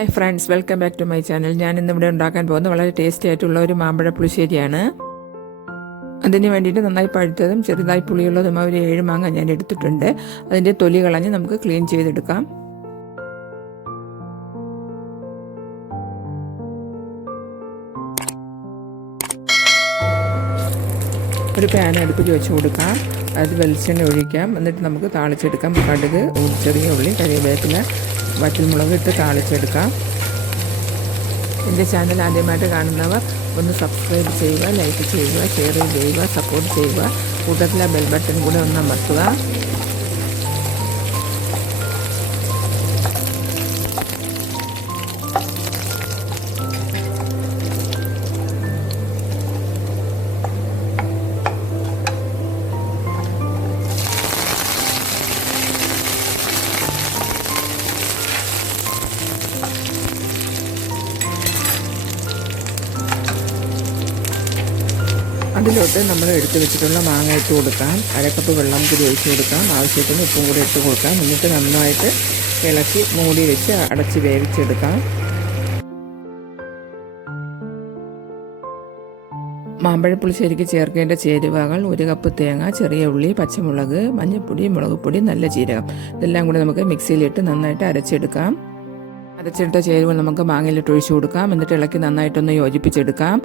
Hi friends, welcome back to my channel. ഞാൻ ഇന്നിവിടെ ഉണ്ടാക്കാൻ പോകുന്നത് വളരെ ടേസ്റ്റി ആയിട്ടുള്ള ഒരു മാമ്പഴ പുളിശ്ശേരിയാണ്. അതിന് വേണ്ടിയിട്ട് നന്നായി പഴുത്തതും ചെറുതായി പുളിയുള്ളതും ഒരു 7 മാങ്ങ ഞാൻ എടുത്തിട്ടുണ്ട്. അതിൻ്റെ തൊലി കളഞ്ഞ് നമുക്ക് ക്ലീൻ ചെയ്തെടുക്കാം. ഒരു പാൻ അടുപ്പിൽ വെച്ച് കൊടുക്കാം. അത് വെളിച്ചെണ്ണ ഒഴിക്കാം. എന്നിട്ട് നമുക്ക് താളിച്ചെടുക്കാം. കടുക്, ചെറിയ ഉള്ളി, കറിവേപ്പില, വറ്റൽമുളക് ഇട്ട് താളിച്ചെടുക്കാം. എൻ്റെ ചാനൽ ആദ്യമായിട്ട് കാണുന്നവർ ഒന്ന് സബ്സ്ക്രൈബ് ചെയ്യുക, ലൈക്ക് ചെയ്യുക, ഷെയർ ചെയ്യുക, സപ്പോർട്ട് ചെയ്യുക. കൂട്ടത്തിലെ ബെൽ ബട്ടൺ കൂടെ ഒന്ന് അമർത്തുക. അതിലോട്ട് നമ്മൾ എടുത്തു വെച്ചിട്ടുള്ള മാങ്ങ ഇട്ട് കൊടുക്കാം. 1/2 കപ്പ് വെള്ളം കൂടി ഒഴിച്ച് കൊടുക്കാം. ആവശ്യത്തിന് ഉപ്പും കൂടി ഇട്ട് കൊടുക്കാം. എന്നിട്ട് നന്നായിട്ട് ഇളക്കി മൂടി വെച്ച് അടച്ച് വേവിച്ചെടുക്കാം. മാമ്പഴ പുളിശ്ശേരിക്ക് ചേർക്കേണ്ട ചേരുവകൾ: 1 കപ്പ് തേങ്ങ, ചെറിയ ഉള്ളി, പച്ചമുളക്, മഞ്ഞൾപ്പൊടി, മുളക് പൊടി, നല്ല ജീരകം. ഇതെല്ലാം കൂടി നമുക്ക് മിക്സിയിലിട്ട് നന്നായിട്ട് അരച്ചെടുക്കാം. അരച്ചെടുത്ത ചേരുവകൾ നമുക്ക് മാങ്ങയിലിട്ട് ഒഴിച്ചു കൊടുക്കാം. എന്നിട്ട് ഇളക്കി നന്നായിട്ടൊന്ന് യോജിപ്പിച്ചെടുക്കാം.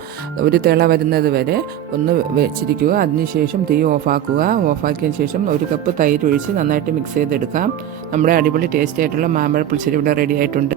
ഒരു തിള വരുന്നത് വരെ ഒന്ന് വെച്ചിരിക്കുക. അതിനുശേഷം തീ ഓഫാക്കുക. ഓഫാക്കിയതിന് ശേഷം 1 കപ്പ് തൈര് ഒഴിച്ച് നന്നായിട്ട് മിക്സ് ചെയ്തെടുക്കാം. നമ്മുടെ അടിപൊളി ടേസ്റ്റി ആയിട്ടുള്ള മാമ്പഴ പുളിശ്ശേരി ഇവിടെ റെഡി ആയിട്ടുണ്ട്.